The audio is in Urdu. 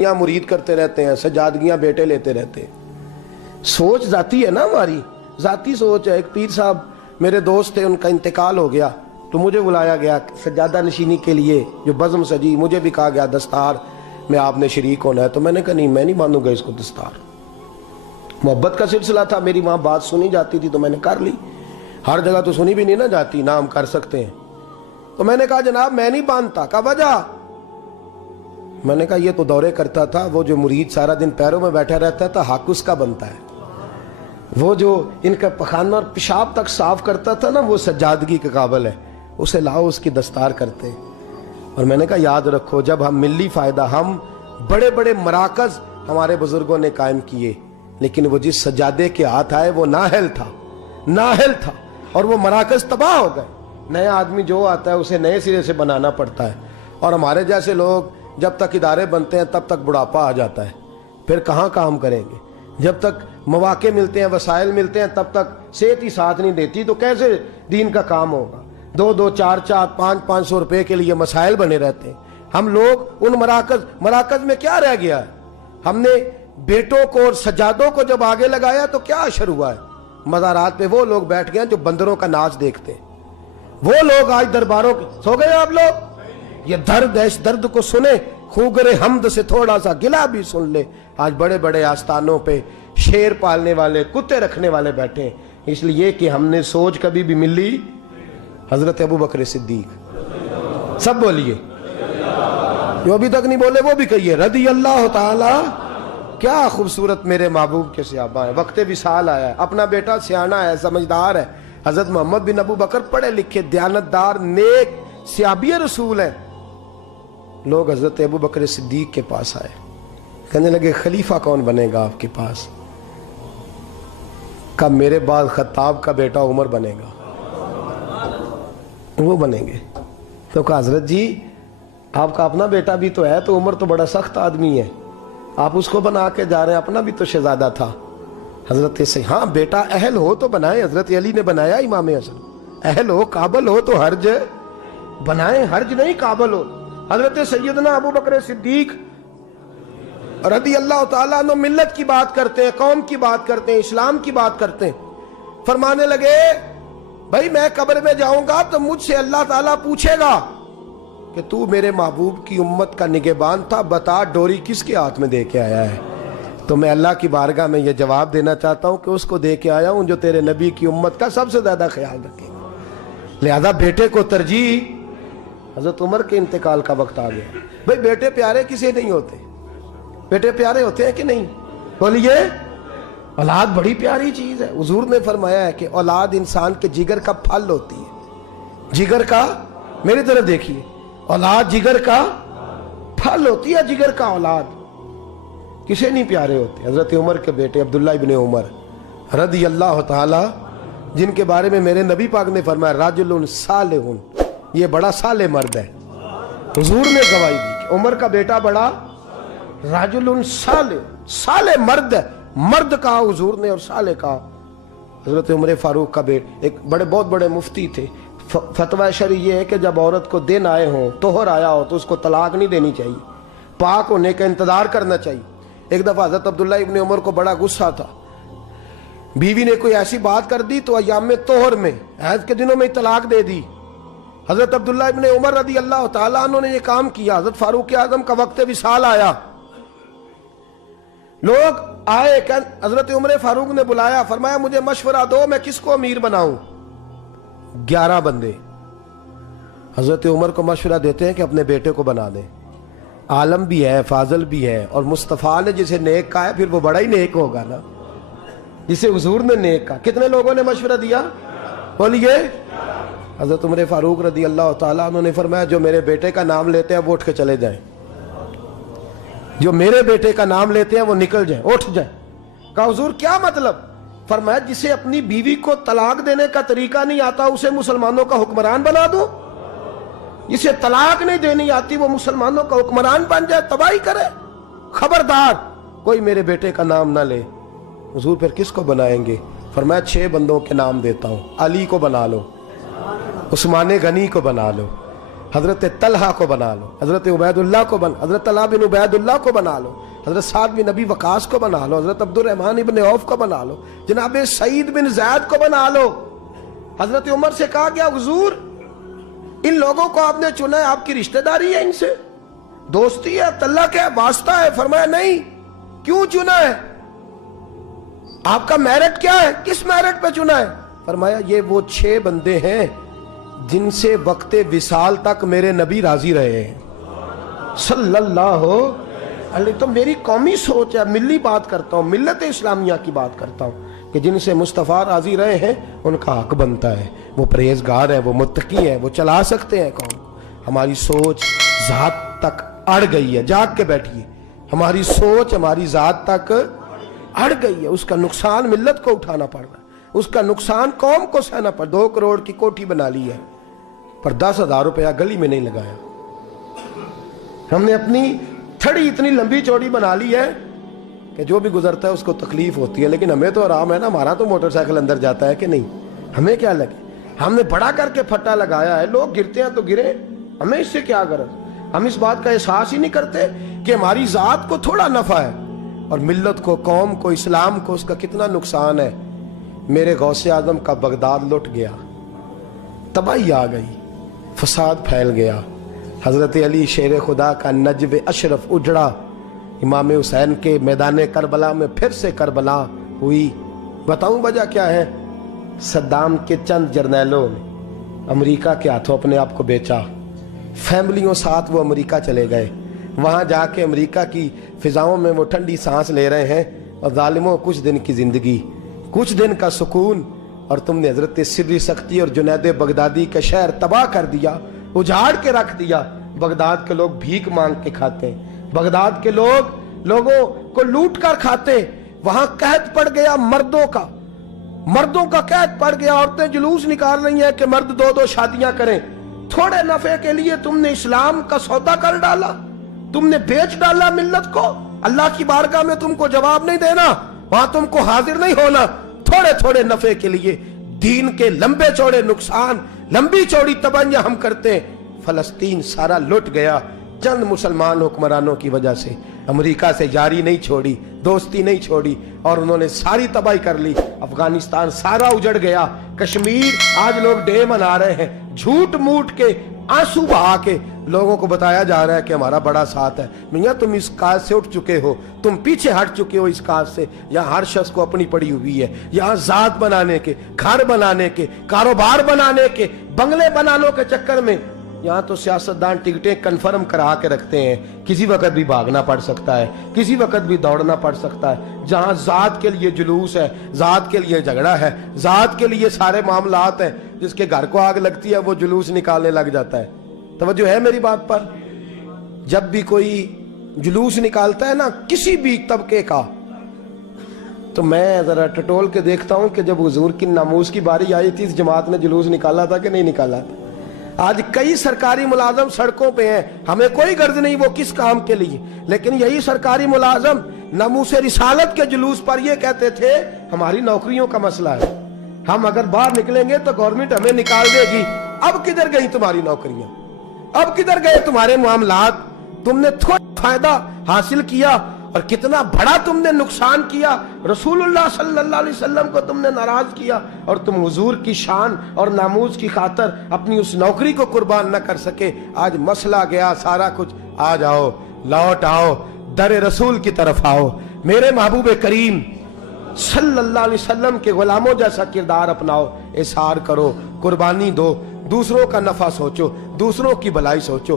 مرید کرتے رہتے ہیں، سجادگیاں بیٹے لیتے رہتے ہیں۔ سوچ ذاتی ہے نا، ہماری ذاتی سوچ ہے۔ ایک پیر صاحب میرے دوست تھے، ان کا انتقال ہو گیا تو مجھے بلایا گیا سجادہ نشینی کے لیے، جو بزم سجی، مجھے بھی کہا گیا دستار میں آپ نے شریک ہونا ہے، تو میں نے کہا نہیں، میں نہیں باندھوں گا اس کو دستار۔ محبت کا سلسلہ تھا، میری وہاں بات سنی جاتی تھی تو میں نے کر لی، ہر جگہ تو سنی بھی نہیں نہ جاتی، نہ ہم کر سکتے ہیں۔ تو میں نے کہا جناب میں نہیں باندھتا۔ کہا وجہ؟ میں نے کہا یہ تو دورے کرتا تھا، وہ جو مرید سارا دن پیروں میں بیٹھا رہتا تھا حق اس کا بنتا ہے، وہ جو ان کا پخانہ اور پیشاب تک صاف کرتا تھا نا، وہ سجادگی کے قابل ہے، اسے لاؤ اس کی دستار کرتے۔ اور میں نے کہا یاد رکھو، جب ہم ملی فائدہ، ہم بڑے بڑے مراکز ہمارے بزرگوں نے قائم کیے، لیکن وہ جس سجادے کے ہاتھ آئے وہ نااہل تھا اور وہ مراکز تباہ ہو گئے۔ نیا آدمی جو آتا ہے اسے نئے سرے سے بنانا پڑتا ہے، اور ہمارے جیسے لوگ جب تک ادارے بنتے ہیں تب تک بڑھاپا آ جاتا ہے، پھر کہاں کام کریں گے؟ جب تک مواقع ملتے ہیں، وسائل ملتے ہیں، تب تک صحت ہی ساتھ نہیں دیتی، تو کیسے دین کا کام ہوگا؟ 2-2 4-4 500 روپے کے لیے مسائل بنے رہتے ہیں۔ ہم لوگ ان مراکز میں کیا رہ گیا ہے؟ ہم نے بیٹوں کو اور سجادوں کو جب آگے لگایا تو کیا اشر ہوا ہے؟ مزارات پہ وہ لوگ بیٹھ گئے جو بندروں کا ناچ دیکھتے ہیں، وہ لوگ آج درباروں کے سو گئے۔ آپ لوگ یہ درد ہے، اس درد کو سنے، خوگر حمد سے تھوڑا سا گلا بھی سن لے۔ آج بڑے بڑے آستانوں پہ شیر پالنے والے، کتے رکھنے والے بیٹھے ہیں، اس لیے کہ ہم نے سوچ کبھی بھی ملی حضرت ابو بکر صدیق۔ سب بولیے، جو ابھی تک نہیں بولے وہ بھی کہیے رضی اللہ تعالی۔ کیا خوبصورت میرے محبوب کے صحابہ ہیں۔ وقت وصال آیا ہے، اپنا بیٹا سیانا ہے، سمجھدار ہے، حضرت محمد بن ابو بکر پڑھے لکھے، دیانتدار، نیک، صحابی رسول ہیں۔ لوگ حضرت ابو بکر صدیق کے پاس آئے، کہنے لگے خلیفہ کون بنے گا آپ کے پاس؟ کہا میرے بعد خطاب کا بیٹا عمر بنے گا، وہ بنیں گے۔ تو کہا حضرت جی آپ کا اپنا بیٹا بھی تو ہے، تو عمر تو بڑا سخت آدمی ہے، آپ اس کو بنا کے جا رہے ہیں، اپنا بھی تو شہزادہ تھا۔ حضرت سے ہاں بیٹا اہل ہو تو بنائے، حضرت علی نے بنایا امام حسن، اہل ہو قابل ہو تو حرج بنائیں، حرج نہیں قابل ہو۔ حضرت سیدنا ابو بکر صدیق رضی اللہ تعالیٰ عنہ ملت کی بات کرتے ہیں، قوم کی بات کرتے ہیں، اسلام کی بات کرتے ہیں، فرمانے لگے بھائی میں قبر میں جاؤں گا تو مجھ سے اللہ تعالیٰ پوچھے گا کہ تو میرے محبوب کی امت کا نگہبان تھا، بتا ڈوری کس کے ہاتھ میں دے کے آیا ہے؟ تو میں اللہ کی بارگاہ میں یہ جواب دینا چاہتا ہوں کہ اس کو دے کے آیا ہوں جو تیرے نبی کی امت کا سب سے زیادہ خیال رکھے گا۔ لہذا بیٹے کو ترجیح۔ حضرت عمر کے انتقال کا وقت آ گیا۔ بھئی بیٹے پیارے کسے نہیں ہوتے؟ بیٹے پیارے ہوتے ہیں کہ نہیں؟ بولیے، اولاد بڑی پیاری چیز ہے۔ حضور نے فرمایا ہے کہ اولاد انسان کے جگر کا پھل ہوتی ہے، جگر کا، میری طرف دیکھیے، اولاد جگر کا پھل ہوتی ہے، جگر کا اولاد۔ کسے نہیں پیارے ہوتے؟ حضرت عمر کے بیٹے عبداللہ ابن عمر رضی اللہ تعالی، جن کے بارے میں میرے نبی پاک نے فرمایا رجل صالح، یہ بڑا صالح مرد ہے۔ حضور نے گواہی دی کہ عمر کا بیٹا بڑا رجل صالح مرد ہے، مرد کہا حضور نے اور صالح کہا۔ حضرت عمر فاروق کا بیٹا، ایک بہت بڑے مفتی تھے، فتویٰ شرعی یہ ہے کہ جب عورت کو دن آئے ہوں، طہر آیا ہو، تو اس کو طلاق نہیں دینی چاہیے، پاک ہونے کا انتظار کرنا چاہیے۔ ایک دفعہ حضرت عبداللہ ابن عمر کو بڑا غصہ تھا، بیوی نے کوئی ایسی بات کر دی تو ایام طہر میں، حیض کے دنوں میں طلاق دے دی۔ حضرت عبداللہ ابن عمر رضی اللہ تعالیٰ عنہ نے یہ کام کیا۔ حضرت فاروق اعظم کا وقت وصال آیا، لوگ آئے، حضرت عمر فاروق نے بلایا، فرمایا مجھے مشورہ دو میں کس کو امیر بناؤں؟ 11 بندے حضرت عمر کو مشورہ دیتے ہیں کہ اپنے بیٹے کو بنا دیں، عالم بھی ہے، فاضل بھی ہے، اور مصطفیٰ نے جسے نیک کہا ہے پھر وہ بڑا ہی نیک ہوگا نا، جسے حضور نے نیک کہا۔ کتنے لوگوں نے مشورہ دیا؟ بولیے۔ حضرت عمر فاروق رضی اللہ تعالیٰ عنہ نے فرمایا جو میرے بیٹے کا نام لیتے ہیں وہ اٹھ کے چلے جائیں، جو میرے بیٹے کا نام لیتے ہیں وہ نکل جائیں، اٹھ جائیں۔ کہا حضور کیا مطلب؟ فرمایا جسے اپنی بیوی کو طلاق دینے کا طریقہ نہیں آتا اسے مسلمانوں کا حکمران بنا دو، جسے طلاق نہیں دینی آتی وہ مسلمانوں کا حکمران بن جائے، تباہی کرے۔ خبردار کوئی میرے بیٹے کا نام نہ لے۔ حضور پھر کس کو بنائیں گے؟ فرمایا 6 بندوں کے نام دیتا ہوں، علی کو بنا لو، عثمان غنی کو بنا لو، حضرت طلحہ کو بنا لو, حضرت عبیداللہ کو حضرت طلحہ بن عبیداللہ کو بنا لو, حضرت سعد بن نبی وقاص کو بنا لو, حضرت عبد الرحمن بن عوف کو بنا لو, جناب سعید بن زید کو بنا لو. حضرت عمر سے کہا گیا حضور ان لوگوں کو آپ نے چنا ہے, آپ کی رشتہ داری ہے ان سے, دوستی ہے, اللہ کا واسطہ ہے؟ فرمایا نہیں. کیوں چنا ہے؟ آپ کا میرٹ کیا ہے, کس میرٹ پہ چنا ہے؟ فرمایا یہ وہ 6 بندے ہیں جن سے وقت وصال تک میرے نبی راضی رہے ہیں صلی اللہ علیہ. تو میری قومی سوچ ہے, ملی بات کرتا ہوں, ملت اسلامیہ کی بات کرتا ہوں کہ جن سے مصطفیٰ راضی رہے ہیں ان کا حق بنتا ہے, وہ پرہیزگار ہیں, وہ متقی ہیں, وہ چلا سکتے ہیں قوم. ہماری سوچ ذات تک اڑ گئی ہے, جاگ کے بیٹھیے, ہماری سوچ ہماری ذات تک اڑ گئی ہے. اس کا نقصان ملت کو اٹھانا پڑ رہا ہے, اس کا نقصان قوم کو سہنا پڑ. 2 کروڑ کی کوٹھی بنا لی ہے پر 10,000 روپیہ گلی میں نہیں لگایا. ہم نے اپنی تھڑی اتنی لمبی چوڑی بنا لی ہے کہ جو بھی گزرتا ہے اس کو تکلیف ہوتی ہے, لیکن ہمیں تو آرام ہے نا, ہمارا تو موٹر سائیکل اندر جاتا ہے کہ نہیں, ہمیں کیا لگے. ہم نے بڑا کر کے پھٹا لگایا ہے, لوگ گرتے ہیں تو گرے, ہمیں اس سے کیا غرض. ہم اس بات کا احساس ہی نہیں کرتے کہ ہماری ذات کو تھوڑا نفع ہے اور ملت کو, قوم کو, اسلام کو اس کا کتنا نقصان ہے. میرے غوث اعظم کا بغداد لٹ گیا, تباہی آ گئی, فساد پھیل گیا. حضرت علی شیر خدا کا نجف اشرف اجڑا. امام حسین کے میدان کربلا میں پھر سے کربلا ہوئی. بتاؤں وجہ کیا ہے؟ صدام کے چند جرنیلوں نے امریکہ کے ہاتھوں اپنے آپ کو بیچا. فیملیوں ساتھ وہ امریکہ چلے گئے, وہاں جا کے امریکہ کی فضاؤں میں وہ ٹھنڈی سانس لے رہے ہیں, اور ظالموں کچھ دن کی زندگی, کچھ دن کا سکون, اور تم نے حضرت سری سختی اور جنید بغدادی کا شہر تباہ کر دیا, اجاڑ کے رکھ دیا. بغداد کے لوگ بھیک مانگ کے کھاتے ہیں, بغداد کے لوگ لوگوں کو لوٹ کر کھاتے. وہاں قحط پڑ گیا مردوں کا قحط پڑ گیا. عورتیں جلوس نکال رہی ہیں کہ مرد 2 شادیاں کریں. تھوڑے نفع کے لیے تم نے اسلام کا سودا کر ڈالا, تم نے بیچ ڈالا ملت کو. اللہ کی بارگاہ میں تم کو جواب نہیں دینا, وہاں تم کو حاضر نہیں ہونا. تھوڑے نفع کے لیے دین کے لمبے چوڑے نقصان, لمبی چوڑی تباہیاں ہم کرتے ہیں. فلسطین سارا لٹ گیا چند مسلمان حکمرانوں کی وجہ سے. امریکہ سے یاری نہیں چھوڑی, دوستی نہیں چھوڑی, اور انہوں نے ساری تباہی کر لی. افغانستان سارا اجڑ گیا. کشمیر آج لوگ ڈے منا رہے ہیں, جھوٹ موٹ کے, آنسو بہا کے لوگوں کو بتایا جا رہا ہے کہ ہمارا بڑا ساتھ ہے. میاں تم اس کاج سے اٹھ چکے ہو, تم پیچھے ہٹ چکے ہو اس کاج سے. یہاں ہر شخص کو اپنی پڑی ہوئی ہے. یہاں ذات بنانے کے, گھر بنانے کے, کاروبار بنانے کے, بنگلے بنانے کے چکر میں یہاں تو سیاستدان ٹکٹیں کنفرم کرا کے رکھتے ہیں. کسی وقت بھی بھاگنا پڑ سکتا ہے, کسی وقت بھی دوڑنا پڑ سکتا ہے. جہاں ذات کے لیے جلوس ہے, ذات کے لیے جھگڑا ہے, ذات کے لیے سارے معاملات ہیں, جس کے گھر کو آگ لگتی ہے وہ جلوس نکالنے لگ جاتا ہے. توجہ ہے میری بات پر؟ جب بھی کوئی جلوس نکالتا ہے نا کسی بھی طبقے کا, تو میں ذرا ٹٹول کے دیکھتا ہوں کہ جب حضور کی ناموس کی باری آئی تھی اس جماعت نے جلوس نکالا تھا کہ نہیں نکالا تھا. آج کئی سرکاری ملازم سڑکوں پہ ہیں, ہمیں کوئی غرض نہیں وہ کس کام کے لیے, لیکن یہی سرکاری ملازم ناموس رسالت کے جلوس پر یہ کہتے تھے ہماری نوکریوں کا مسئلہ ہے, ہم اگر باہر نکلیں گے تو گورنمنٹ ہمیں نکال دے گی. اب کدھر گئی تمہاری نوکریاں, اب کدھر گئے تمہارے معاملات؟ تم نے تھوڑا فائدہ حاصل کیا اور کتنا بڑا تم نے نقصان کیا. رسول اللہ صلی اللہ علیہ وسلم کو تم نے ناراض کیا, اور تم حضور کی شان اور ناموس کی خاطر اپنی اس نوکری کو قربان نہ کر سکے. آج مسئلہ گیا سارا کچھ. آ جاؤ, لوٹ آؤ, در رسول کی طرف آؤ. میرے محبوب کریم صلی اللہ علیہ وسلم کے غلاموں جیسا کردار اپناؤ, اظہار کرو, قربانی دو, دوسروں کا نفع سوچو, دوسروں کی بھلائی سوچو.